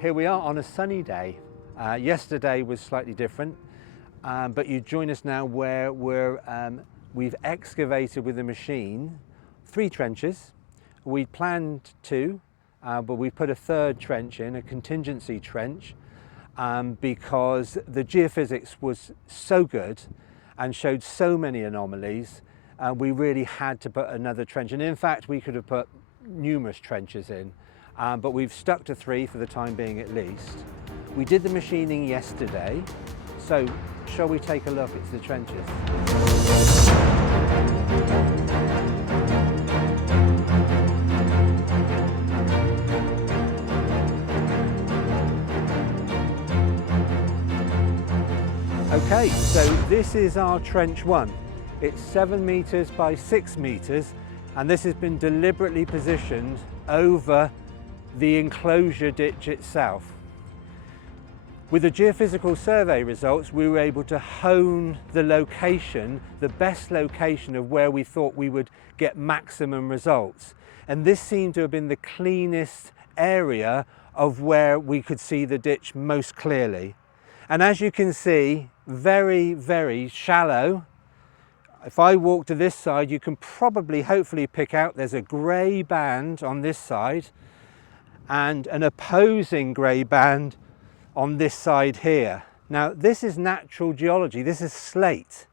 Here we are on a sunny day. Yesterday was slightly different, but you join us now where we've excavated with a machine 3 trenches. We planned 2, but we put a 3rd trench in, a contingency trench, because the geophysics was so good and showed so many anomalies. We really had to put another trench, and in fact we could have put numerous trenches in. But we've stuck to 3 for the time being at least. We did the machining yesterday, so shall we take a look at the trenches? Okay, so this is our trench 1. It's 7 meters by 6 meters, and this has been deliberately positioned over the enclosure ditch itself. With the geophysical survey results, we were able to hone the location, the best location of where we thought we would get maximum results. And this seemed to have been the cleanest area of where we could see the ditch most clearly. And as you can see, very, very shallow. If I walk to this side, you can probably, hopefully pick out there's a grey band on this side and an opposing grey band on this side here. Now this is natural geology, this is slate,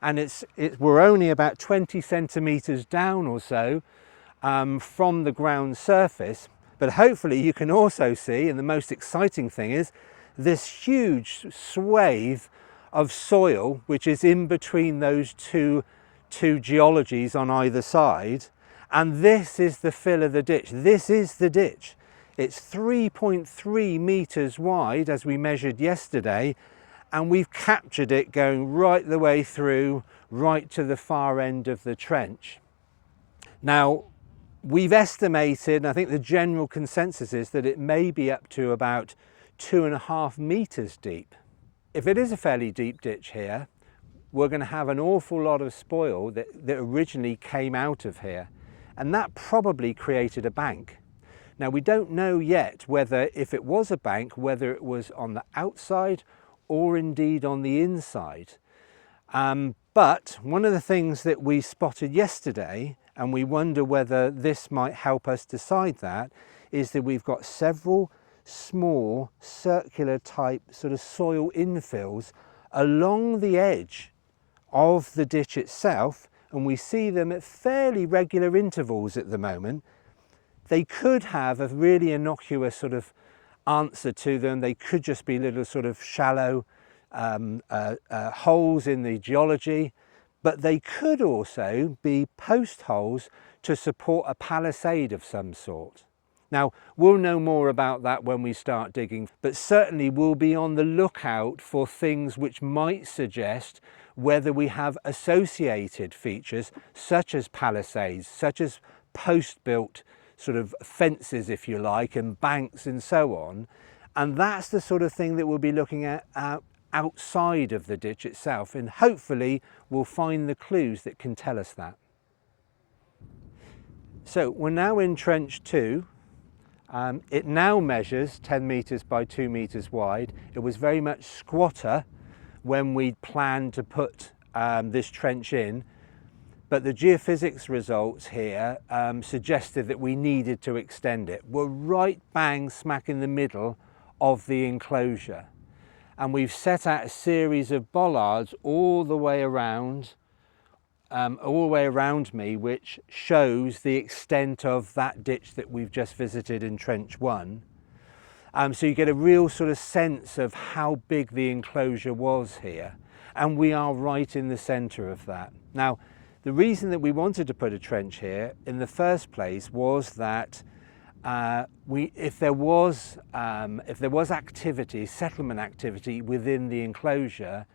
and we're only about 20 centimetres down or so from the ground surface, but hopefully you can also see, and the most exciting thing is, this huge swathe of soil which is in between those two geologies on either side, and this is the fill of the ditch. This is the ditch. It's 3.3 meters wide as we measured yesterday, and we've captured it going right the way through, right to the far end of the trench. Now, we've estimated, and I think the general consensus is that it may be up to about 2.5 meters deep. If it is a fairly deep ditch here, we're going to have an awful lot of spoil that originally came out of here, and that probably created a bank. Now we don't know yet whether, if it was a bank, whether it was on the outside or indeed on the inside. But one of the things that we spotted yesterday, and we wonder whether this might help us decide that, is that we've got several small circular type sort of soil infills along the edge of the ditch itself, and we see them at fairly regular intervals at the moment. They could have a really innocuous sort of answer to them. They could just be little sort of shallow holes in the geology, but they could also be post holes to support a palisade of some sort. Now, we'll know more about that when we start digging, but certainly we'll be on the lookout for things which might suggest whether we have associated features such as palisades, such as post-built sort of fences, if you like, and banks and so on. And that's the sort of thing that we'll be looking at outside of the ditch itself, and hopefully we'll find the clues that can tell us that. So we're now in trench 2. It now measures 10 meters by 2 meters wide. It was very much squatter when we planned to put this trench in, but the geophysics results here suggested that we needed to extend it. We're right bang smack in the middle of the enclosure, and we've set out a series of bollards all the way around me, which shows the extent of that ditch that we've just visited in trench 1. So you get a real sort of sense of how big the enclosure was here, and we are right in the centre of that. Now, the reason that we wanted to put a trench here in the first place was that if there was activity, settlement activity within the enclosure,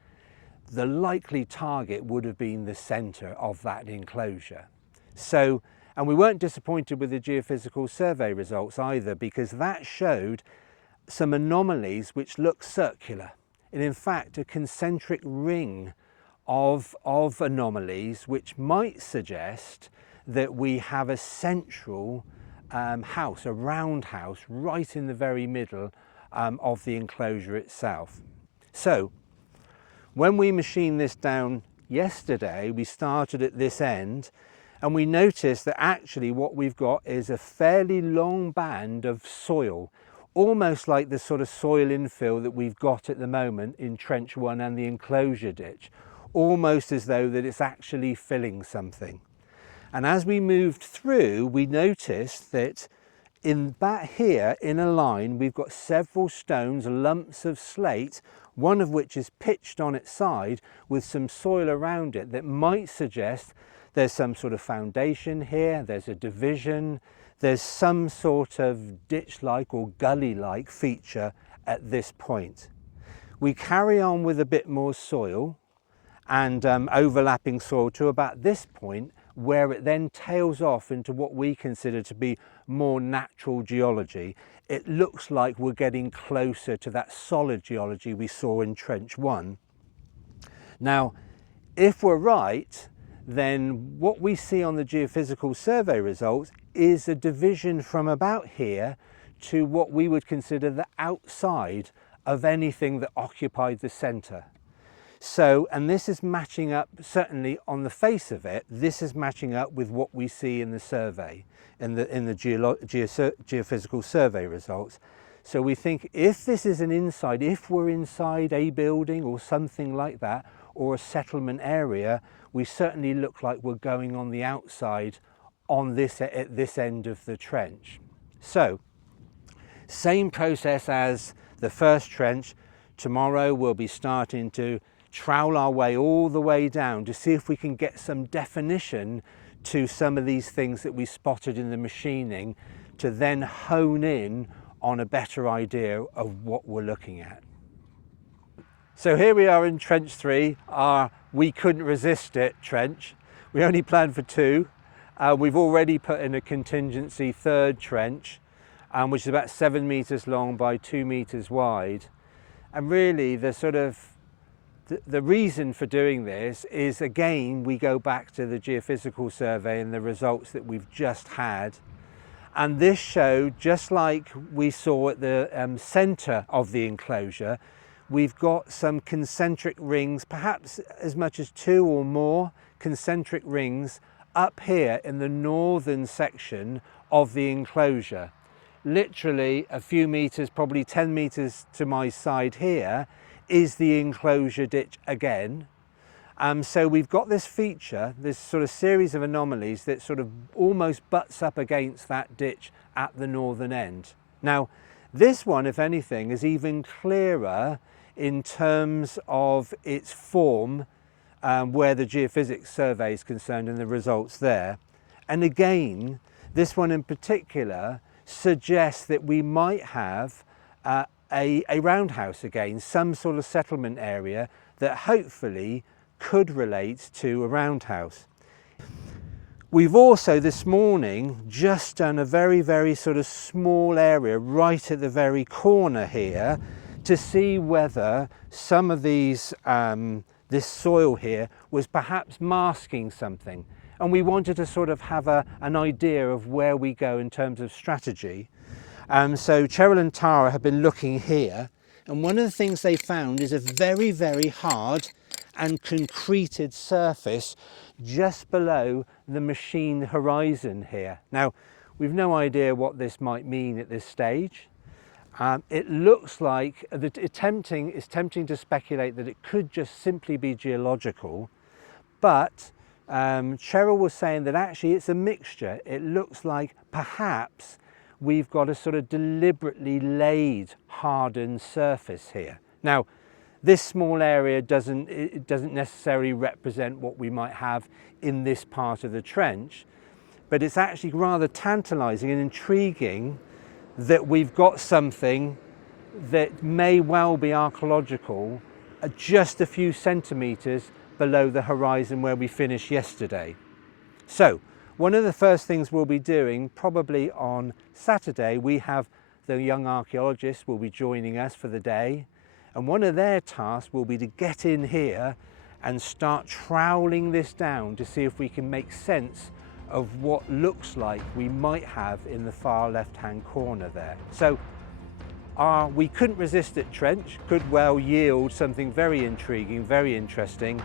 the likely target would have been the centre of that enclosure. So, and we weren't disappointed with the geophysical survey results either, because that showed some anomalies which look circular, and in fact a concentric ring of anomalies which might suggest that we have a central house, a round house, right in the very middle of the enclosure itself. So when we machined this down yesterday, we started at this end and we noticed that actually what we've got is a fairly long band of soil, almost like the sort of soil infill that we've got at the moment in Trench 1 and the enclosure ditch, almost as though that it's actually filling something. And as we moved through, we noticed that in back here in a line, we've got several stones, lumps of slate, one of which is pitched on its side with some soil around it that might suggest there's some sort of foundation here, there's a division, there's some sort of ditch-like or gully-like feature at this point. We carry on with a bit more soil and overlapping soil to about this point, where it then tails off into what we consider to be more natural geology. It looks like we're getting closer to that solid geology we saw in Trench 1. Now, if we're right, then what we see on the geophysical survey results is a division from about here to what we would consider the outside of anything that occupied the centre. So, and this is matching up, certainly on the face of it, this is matching up with what we see in the survey, in the geophysical survey results. So we think if this is an inside, if we're inside a building or something like that, or a settlement area, we certainly look like we're going on the outside on this, at this end of the trench. So, same process as the first trench. Tomorrow we'll be starting to trowel our way all the way down to see if we can get some definition to some of these things that we spotted in the machining, to then hone in on a better idea of what we're looking at. So here we are in Trench 3, our we couldn't resist it trench. We only planned for 2. We've already put in a contingency third trench, which is about 7 meters long by 2 meters wide. And really the reason for doing this is, again, we go back to the geophysical survey and the results that we've just had. And this showed, just like we saw at the centre of the enclosure, we've got some concentric rings, perhaps as much as 2 or more concentric rings up here in the northern section of the enclosure. Literally a few meters, probably 10 meters to my side here, is the enclosure ditch again. So we've got this feature, this sort of series of anomalies that sort of almost butts up against that ditch at the northern end. Now, this one, if anything, is even clearer in terms of its form, where the geophysics survey is concerned and the results there. And again, this one in particular suggests that we might have a roundhouse again, some sort of settlement area that hopefully could relate to a roundhouse. We've also this morning just done a very, very sort of small area right at the very corner here to see whether some of these, this soil here was perhaps masking something. And we wanted to sort of have an idea of where we go in terms of strategy. So Cheryl and Tara have been looking here, and one of the things they found is a very, very hard and concreted surface just below the machine horizon here. Now, we've no idea what this might mean at this stage. It looks like it's tempting to speculate that it could just simply be geological, but Cheryl was saying that actually it's a mixture. It looks like perhaps we've got a sort of deliberately laid, hardened surface here. Now, this small area doesn't necessarily represent what we might have in this part of the trench, but it's actually rather tantalizing and intriguing that we've got something that may well be archaeological just a few centimeters below the horizon where we finished yesterday. So, one of the first things we'll be doing, probably on Saturday, we have the young archaeologists will be joining us for the day, and one of their tasks will be to get in here and start troweling this down to see if we can make sense of what looks like we might have in the far left-hand corner there. So our We Couldn't Resist It trench could well yield something very intriguing, very interesting,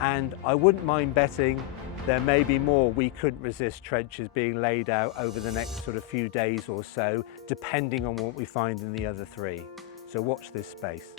and I wouldn't mind betting there may be more We Couldn't Resist trenches being laid out over the next sort of few days or so, depending on what we find in the other three. So watch this space.